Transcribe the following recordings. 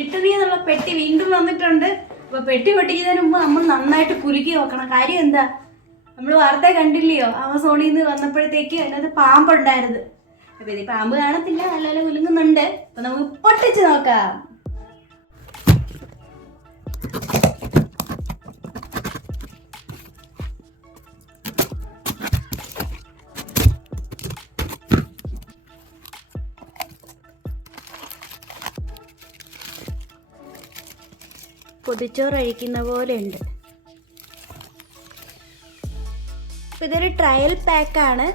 സ്മിട്ടണി എന്നുള്ള പെട്ടി വീണ്ടും വന്നിട്ടുണ്ട്. അപ്പോൾ പെട്ടി പൊട്ടിക്കുന്നതിന് മുമ്പ് നമ്മൾ നന്നായിട്ട് കുലുക്കി നോക്കണം. കാര്യം എന്താ, നമ്മൾ വാർത്ത കണ്ടില്ലയോ, ആമസോണിൽ നിന്ന് വന്നപ്പോഴത്തേക്ക് അതിനകത്ത് പാമ്പുണ്ടായിരുന്നു. അപ്പോൾ ഇത് പാമ്പ് കാണത്തില്ല, നല്ലപോലെ കുലുങ്ങുന്നുണ്ട്. അപ്പോൾ നമുക്ക് പൊട്ടിച്ച് നോക്കാം. പൊതിച്ചോറ് അഴിക്കുന്ന പോലെ ഉണ്ട്. അപ്പോൾ ഇതൊരു ട്രയൽ പാക്കാണ്.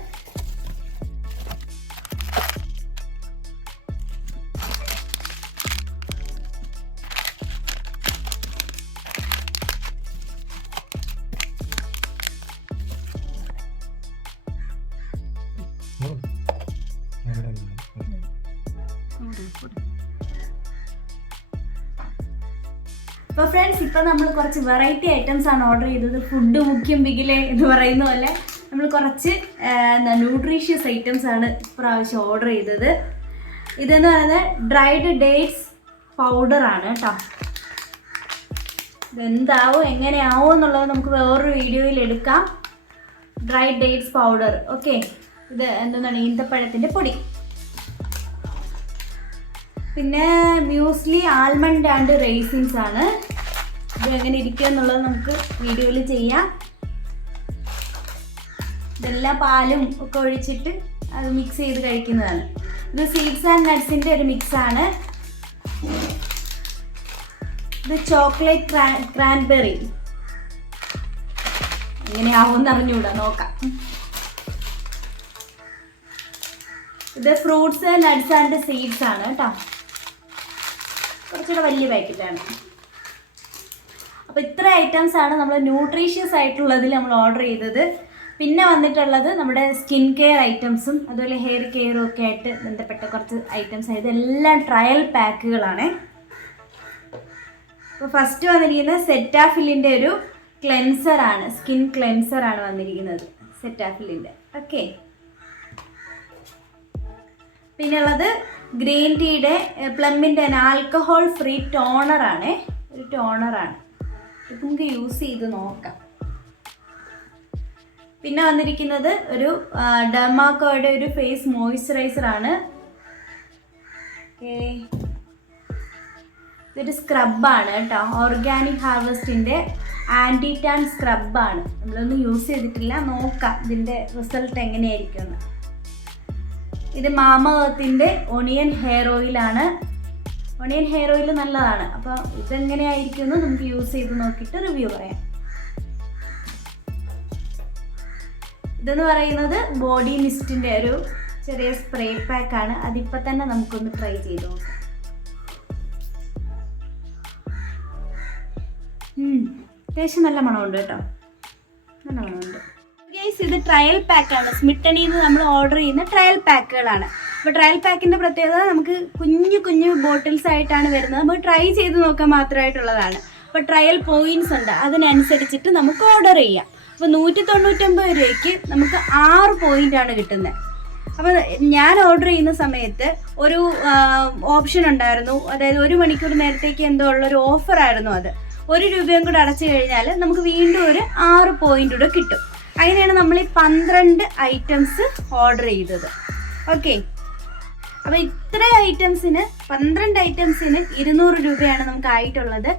അപ്പോൾ ഫ്രണ്ട്സ്, ഇപ്പോൾ നമ്മൾ കുറച്ച് വെറൈറ്റി ഐറ്റംസ് ആണ് ഓർഡർ ചെയ്തത്. ഫുഡ് മുഖ്യം ബിഗിലെ എന്ന് പറയുന്ന പോലെ നമ്മൾ കുറച്ച് ന്യൂട്രീഷ്യസ് ഐറ്റംസ് ആണ് ഇപ്രാവശ്യം ഓർഡർ ചെയ്തത്. ഇതെന്ന് പറയുന്നത് ഡ്രൈഡ് ഡേറ്റ്സ് പൗഡറാണ് കേട്ടോ. ഇതെന്താവും എങ്ങനെയാവും എന്നുള്ളത് നമുക്ക് വേറൊരു വീഡിയോയിൽ എടുക്കാം. Dried dates powder. ഓക്കെ, ഇത് എന്താണ്, ഈന്തപ്പഴത്തിൻ്റെ പൊടി. പിന്നെ മ്യൂസ്ലി ആൽമണ്ട് ആൻഡ് റൈസിൻസ് ആണ്. ഇത് എങ്ങനെ ഇരിക്കുക എന്നുള്ളത് നമുക്ക് വീഡിയോയിൽ ചെയ്യാം. ഇതെല്ലാം പാലും ഒക്കെ ഒഴിച്ചിട്ട് അത് മിക്സ് ചെയ്ത് കഴിക്കുന്നതാണ്. ഇത് സീഡ്സ് ആൻഡ് നട്ട്സിൻ്റെ ഒരു മിക്സാണ്. ഇത് ചോക്ലേറ്റ് ക്രാൻബെറി. എങ്ങനെയാവുമെന്ന് അറിഞ്ഞൂടാ, നോക്കാം. ഇത് ഫ്രൂട്ട്സ് നട്ട്സ് ആൻഡ് സീഡ്സ് ആണ് കേട്ടോ. കുറച്ചുകൂടെ വലിയ പാക്കറ്റാണ്. അപ്പോൾ ഇത്ര ഐറ്റംസ് ആണ് നമ്മൾ ന്യൂട്രീഷ്യസ് ആയിട്ടുള്ളതിൽ നമ്മൾ ഓർഡർ ചെയ്തത്. പിന്നെ വന്നിട്ടുള്ളത് നമ്മുടെ സ്കിൻ കെയർ ഐറ്റംസും അതുപോലെ ഹെയർ കെയറും ഒക്കെ ആയിട്ട് ബന്ധപ്പെട്ട കുറച്ച് ഐറ്റംസ് ആണ്. ഇതെല്ലാം ട്രയൽ പാക്കുകളാണ്. അപ്പോൾ ഫസ്റ്റ് വന്നിരിക്കുന്നത് സെറ്റാഫിലിൻ്റെ ഒരു ക്ലെൻസറാണ്, സ്കിൻ ക്ലെൻസറാണ് വന്നിരിക്കുന്നത് സെറ്റാഫിലിൻ്റെ. ഓക്കെ, പിന്നെ ഉള്ളത് ഗ്രീൻ ടീയുടെ പ്ലമ്മിൻ്റെ ആൽക്കഹോൾ ഫ്രീ ടോണറാണ്. ഒരു ടോണറാണ്, ഇത് നമുക്ക് യൂസ് ചെയ്ത് നോക്കാം. പിന്നെ വന്നിരിക്കുന്നത് ഒരു ഡെർമാക്കോയുടെ ഒരു ഫേസ് മോയ്സ്ചറൈസറാണ്. ഇതൊരു സ്ക്രബാണ് കേട്ടോ, ഓർഗാനിക് ഹാർവസ്റ്റിൻ്റെ ആൻറ്റി ടാൻ സ്ക്രബാണ്. നമ്മളൊന്നും യൂസ് ചെയ്തിട്ടില്ല, നോക്കാം ഇതിൻ്റെ റിസൾട്ട് എങ്ങനെയായിരിക്കുമെന്ന്. ഇത് മാമ എർത്തിൻ്റെ ഒണിയൻ ഹെയർ ഓയിലാണ്. ഒണിയൻ ഹെയർ ഓയിൽ നല്ലതാണ്. അപ്പോൾ ഇതെങ്ങനെയായിരിക്കുമെന്ന് നമുക്ക് യൂസ് ചെയ്ത് നോക്കിയിട്ട് റിവ്യൂ പറയാം. ഇതെന്ന് പറയുന്നത് ബോഡി മിസ്റ്റിൻ്റെ ഒരു ചെറിയ സ്പ്രേ പാക്കാണ്. അതിപ്പോൾ തന്നെ നമുക്കൊന്ന് ട്രൈ ചെയ്ത് നോക്കാം. അത്യാവശ്യം നല്ല മണമുണ്ട് കേട്ടോ, നല്ല മണമുണ്ട്. ഇത് ട്രയൽ പാക്കാണ്. സ്മിട്ടണിയിൽ നിന്ന് നമ്മൾ ഓർഡർ ചെയ്യുന്ന ട്രയൽ പാക്കുകളാണ്. അപ്പോൾ ട്രയൽ പാക്കിൻ്റെ പ്രത്യേകത നമുക്ക് കുഞ്ഞു കുഞ്ഞു ബോട്ടിൽസ് ആയിട്ടാണ് വരുന്നത്. നമുക്ക് ട്രൈ ചെയ്ത് നോക്കാൻ മാത്രമായിട്ടുള്ളതാണ്. അപ്പോൾ ട്രയൽ പോയിൻറ്റ്സ് ഉണ്ട്, അതിനനുസരിച്ചിട്ട് നമുക്ക് ഓർഡർ ചെയ്യാം. അപ്പോൾ 199 രൂപയ്ക്ക് നമുക്ക് 6 പോയിൻ്റാണ് കിട്ടുന്നത്. അപ്പോൾ ഞാൻ ഓർഡർ ചെയ്യുന്ന സമയത്ത് ഒരു ഓപ്ഷൻ ഉണ്ടായിരുന്നു, അതായത് 1 മണിക്കൂർ നേരത്തേക്ക് എന്തോ ഉള്ളൊരു ഓഫറായിരുന്നു. അത് 1 രൂപയും കൂടെ അടച്ചു കഴിഞ്ഞാൽ നമുക്ക് വീണ്ടും ഒരു 6 പോയിൻ്റ് കൂടെ കിട്ടും. അങ്ങനെയാണ് നമ്മൾ ഈ 12 ഐറ്റംസ് ഓർഡർ ചെയ്തത്. ഓക്കെ, അപ്പോൾ ഇത്ര ഐറ്റംസിന് 12 ഐറ്റംസിന് 200 രൂപയാണ് നമുക്ക് ആയിട്ടുള്ളത്.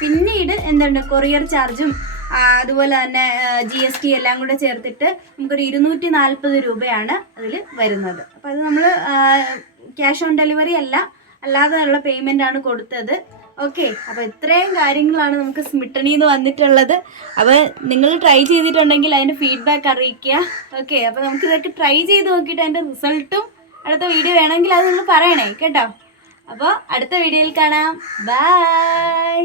പിന്നീട് എന്തുണ്ട്, കൊറിയർ ചാർജും അതുപോലെ തന്നെ GST എല്ലാം കൂടെ ചേർത്തിട്ട് നമുക്കൊരു 240 രൂപയാണ് അതിൽ വരുന്നത്. അപ്പോൾ അത് നമ്മൾ ക്യാഷ് ഓൺ ഡെലിവറി അല്ല, അല്ലാതെ ഉള്ള പേയ്മെൻ്റ് ആണ് കൊടുത്തത്. ഓക്കെ, അപ്പോൾ ഇത്രയും കാര്യങ്ങളാണ് നമുക്ക് സ്മിട്ടണിയിൽ നിന്ന് വന്നിട്ടുള്ളത്. അപ്പോൾ നിങ്ങൾ ട്രൈ ചെയ്തിട്ടുണ്ടെങ്കിൽ അതിൻ്റെ ഫീഡ്ബാക്ക് അറിയിക്കുക. ഓക്കെ, അപ്പോൾ നമുക്കിതൊക്കെ ട്രൈ ചെയ്ത് നോക്കിയിട്ട് അതിൻ്റെ റിസൾട്ടും അടുത്ത വീഡിയോ വേണമെങ്കിൽ അത് നിങ്ങൾ പറയണേ കേട്ടോ. അപ്പോൾ അടുത്ത വീഡിയോയിൽ കാണാം. ബൈ.